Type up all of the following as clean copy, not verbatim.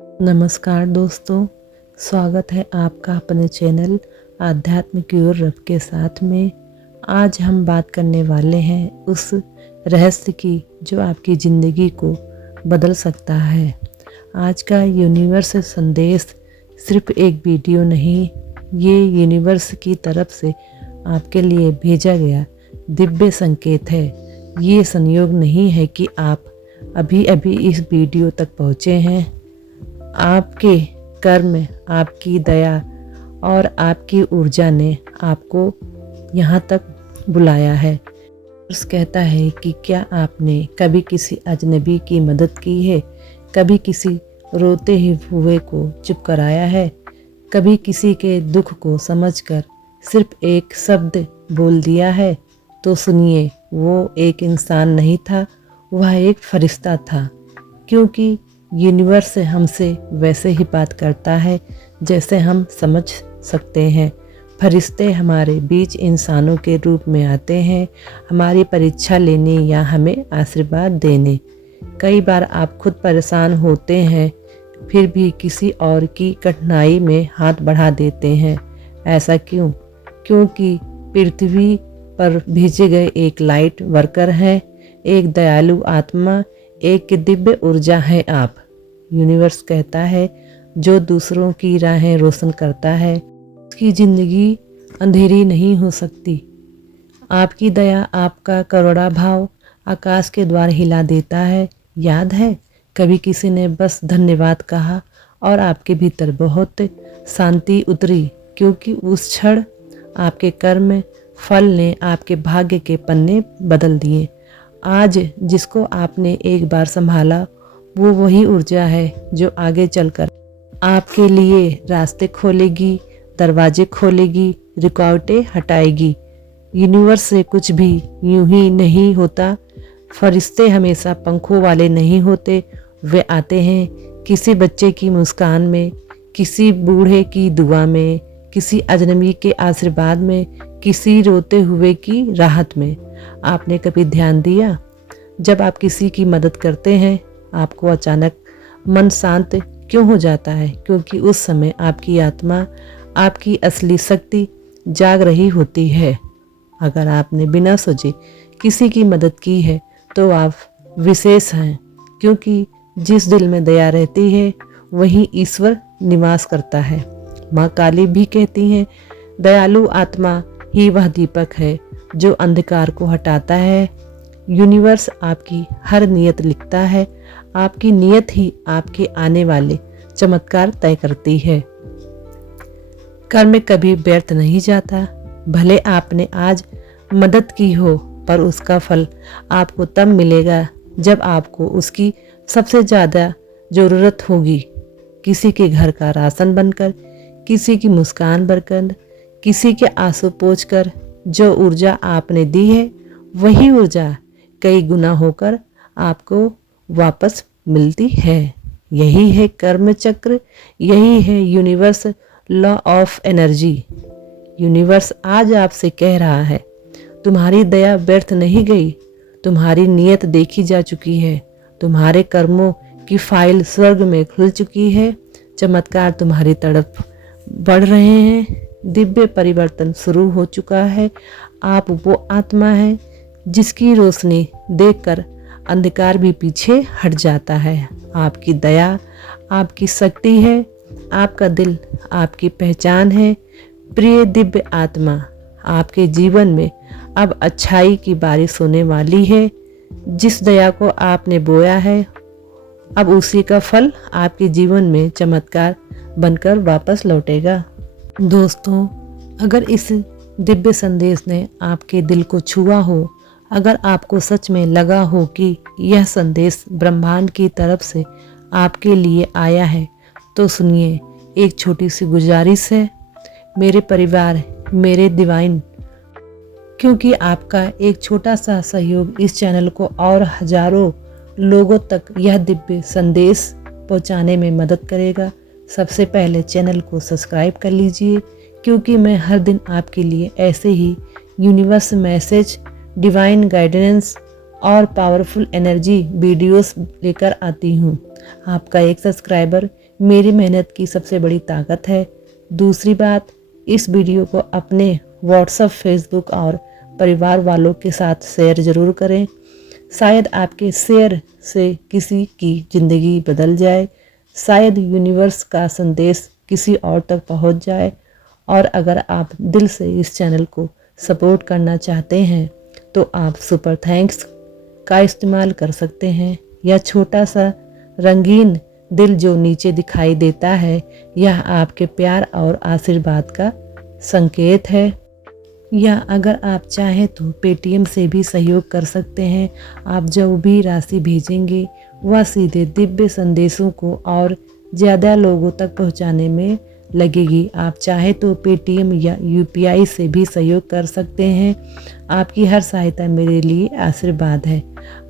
नमस्कार दोस्तों, स्वागत है आपका अपने चैनल आध्यात्मिक की ओर रब के साथ में। आज हम बात करने वाले हैं उस रहस्य की जो आपकी ज़िंदगी को बदल सकता है। आज का यूनिवर्स संदेश सिर्फ एक वीडियो नहीं, ये यूनिवर्स की तरफ से आपके लिए भेजा गया दिव्य संकेत है। ये संयोग नहीं है कि आप अभी अभी इस वीडियो तक पहुँचे हैं। आपके कर्म, आपकी दया और आपकी ऊर्जा ने आपको यहाँ तक बुलाया है। उस कहता है कि क्या आपने कभी किसी अजनबी की मदद की है? कभी किसी रोते हुए को चुप कराया है? कभी किसी के दुख को समझकर सिर्फ एक शब्द बोल दिया है? तो सुनिए, वो एक इंसान नहीं था, वह एक फरिश्ता था। क्योंकि यूनिवर्स हमसे वैसे ही बात करता है जैसे हम समझ सकते हैं। फरिश्ते हमारे बीच इंसानों के रूप में आते हैं, हमारी परीक्षा लेने या हमें आशीर्वाद देने। कई बार आप खुद परेशान होते हैं, फिर भी किसी और की कठिनाई में हाथ बढ़ा देते हैं। ऐसा क्यों? क्योंकि पृथ्वी पर भेजे गए एक लाइट वर्कर है, एक दयालु आत्मा, एक दिव्य ऊर्जा है आप। यूनिवर्स कहता है जो दूसरों की राहें रोशन करता है उसकी ज़िंदगी अंधेरी नहीं हो सकती। आपकी दया, आपका करुणा भाव आकाश के द्वार हिला देता है। याद है कभी किसी ने बस धन्यवाद कहा और आपके भीतर बहुत शांति उतरी, क्योंकि उस क्षण आपके कर्म फल ने आपके भाग्य के पन्ने बदल दिए। आज जिसको आपने एक बार संभाला, वो वही ऊर्जा है जो आगे चलकर आपके लिए रास्ते खोलेगी, दरवाजे खोलेगी, रुकावटें हटाएगी। यूनिवर्स से कुछ भी यूं ही नहीं होता। फरिश्ते हमेशा पंखों वाले नहीं होते। वे आते हैं किसी बच्चे की मुस्कान में, किसी बूढ़े की दुआ में, किसी अजनबी के आशीर्वाद में, किसी रोते हुए की राहत में। आपने कभी ध्यान दिया, जब आप किसी की मदद करते हैं आपको अचानक मन शांत क्यों हो जाता है? क्योंकि उस समय आपकी आत्मा, आपकी असली शक्ति जाग रही होती है। अगर आपने बिना सोचे किसी की मदद की है तो आप विशेष हैं, क्योंकि जिस दिल में दया रहती है वहीं ईश्वर निवास करता है। माँ काली भी कहती हैं, दयालु आत्मा ही वह दीपक है जो अंधकार को हटाता है। यूनिवर्स आपकी हर नियत लिखता है। आपकी नियत ही आपके आने वाले चमत्कार तय करती है। कर्म कभी व्यर्थ नहीं जाता। भले आपने आज मदद की हो, पर उसका फल आपको तब मिलेगा जब आपको उसकी सबसे ज़्यादा ज़रूरत होगी। किसी के घर का राशन बनकर, किसी की मुस्कान बनकर, किसी के आंसू पोंछकर जो ऊर्जा आपने दी है, वही ऊर्जा कई गुना होकर आपको वापस मिलती है। यही है कर्म चक्र, यही है universe law of energy. Universe आज आपसे कह रहा है, तुम्हारी दया व्यर्थ नहीं गई। तुम्हारी नियत देखी जा चुकी है। तुम्हारे कर्मों की फाइल स्वर्ग में खुल चुकी है। चमत्कार तुम्हारी तरफ बढ़ रहे हैं। दिव्य परिवर्तन शुरू हो चुका है। आप वो आत्मा है जिसकी रोशनी देखकर अंधकार भी पीछे हट जाता है। आपकी दया आपकी शक्ति है, आपका दिल आपकी पहचान है। प्रिय दिव्य आत्मा, आपके जीवन में अब अच्छाई की बारिश होने वाली है। जिस दया को आपने बोया है, अब उसी का फल आपके जीवन में चमत्कार बनकर वापस लौटेगा। दोस्तों, अगर इस दिव्य संदेश ने आपके दिल को छुआ हो, अगर आपको सच में लगा हो कि यह संदेश ब्रह्मांड की तरफ से आपके लिए आया है, तो सुनिए, एक छोटी सी गुजारिश है। मेरे परिवार, मेरे डिवाइन, क्योंकि आपका एक छोटा सा सहयोग इस चैनल को और हजारों लोगों तक यह दिव्य संदेश पहुंचाने में मदद करेगा। सबसे पहले चैनल को सब्सक्राइब कर लीजिए, क्योंकि मैं हर दिन आपके लिए ऐसे ही यूनिवर्स मैसेज, डिवाइन गाइडेंस और पावरफुल एनर्जी वीडियोस लेकर आती हूँ। आपका एक सब्सक्राइबर मेरी मेहनत की सबसे बड़ी ताकत है। दूसरी बात, इस वीडियो को अपने व्हाट्सएप, फेसबुक और परिवार वालों के साथ शेयर ज़रूर करें। शायद आपके शेयर से किसी की ज़िंदगी बदल जाए, शायद यूनिवर्स का संदेश किसी और तक पहुंच जाए। और अगर आप दिल से इस चैनल को सपोर्ट करना चाहते हैं तो आप सुपर थैंक्स का इस्तेमाल कर सकते हैं। यह छोटा सा रंगीन दिल जो नीचे दिखाई देता है, यह आपके प्यार और आशीर्वाद का संकेत है। या अगर आप चाहें तो पेटीएम से भी सहयोग कर सकते हैं। आप जो भी राशि भेजेंगे वह सीधे दिव्य संदेशों को और ज़्यादा लोगों तक पहुंचाने में लगेगी। आप चाहे तो पेटीएम या यूपीआई से भी सहयोग कर सकते हैं। आपकी हर सहायता मेरे लिए आशीर्वाद है।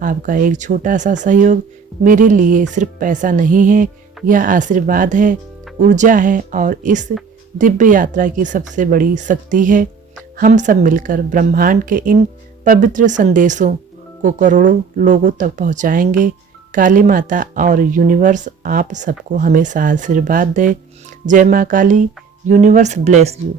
आपका एक छोटा सा सहयोग मेरे लिए सिर्फ पैसा नहीं है, यह आशीर्वाद है, ऊर्जा है और इस दिव्य यात्रा की सबसे बड़ी शक्ति है। हम सब मिलकर ब्रह्मांड के इन पवित्र संदेशों को करोड़ों लोगों तक पहुंचाएंगे। काली माता और यूनिवर्स आप सबको हमेशा आशीर्वाद दे। जय माँ काली। Universe bless you.